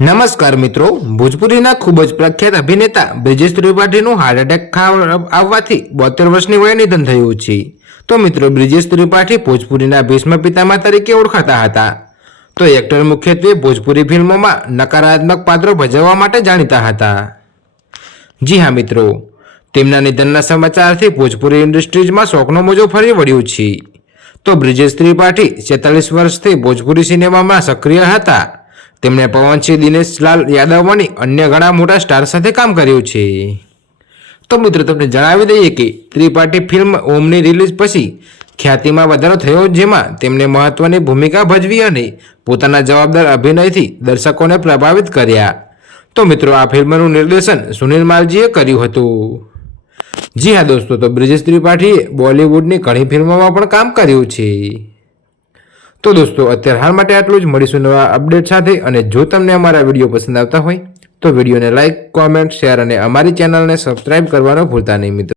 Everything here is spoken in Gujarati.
નમસ્કાર મિત્રો, ભોજપુરીના ખૂબ જ પ્રખ્યાત અભિનેતા બ્રિજેશ ત્રિપાઠીનું હાર્ટ એટેક આવવાથી 72 વર્ષની વયે નિધન થયું છે। તો મિત્રો, બ્રિજેશ ત્રિપાઠી ભોજપુરીના ભીષ્મ પિતામહ તરીકે ઓળખાતા હતા। તો એક્ટર મુખ્યત્વે ભોજપુરી ફિલ્મોમાં નકારાત્મક પાત્રો ભજવવા માટે જાણીતા હતા। જી હા મિત્રો, તેમના નિધનના સમાચારથી ભોજપુરી ઇન્ડસ્ટ્રીઝમાં શોકનો મોજો ફરી વળ્યો છે। તો બ્રિજેશ ત્રિપાઠી 46 વર્ષથી ભોજપુરી સિનેમામાં સક્રિય હતા। તેમણે પવનસિંહ, દિનેશલાલ યાદવ અને અન્ય ઘણા મોટા સ્ટાર સાથે કામ કર્યું છે। તો મિત્રો, તમને જણાવી દઈએ કે ત્રિપાઠી ફિલ્મ ઓમની રિલીઝ પછી ખ્યાતિમાં વધારો થયો, જેમાં તેમણે મહત્વની ભૂમિકા ભજવી અને પોતાના જવાબદાર અભિનયથી દર્શકોને પ્રભાવિત કર્યા। તો મિત્રો, આ ફિલ્મનું નિર્દેશન સુનિલ માલજીએ કર્યું હતું। જી હા દોસ્તો, તો બ્રિજેશ ત્રિપાઠીએ બોલિવૂડની ઘણી ફિલ્મોમાં પણ કામ કર્યું છે। તો દોસ્તો, અત્યારે હાલ માટે આટલું જ। મળીશું નવા અપડેટ સાથે। અને જો તમને અમારા વિડીયો પસંદ આવતા હોય તો વિડીયોને લાઇક, કોમેન્ટ, શેર અને અમારી ચેનલને સબસ્ક્રાઇબ કરવાનું ભૂલતા નહીં મિત્રો।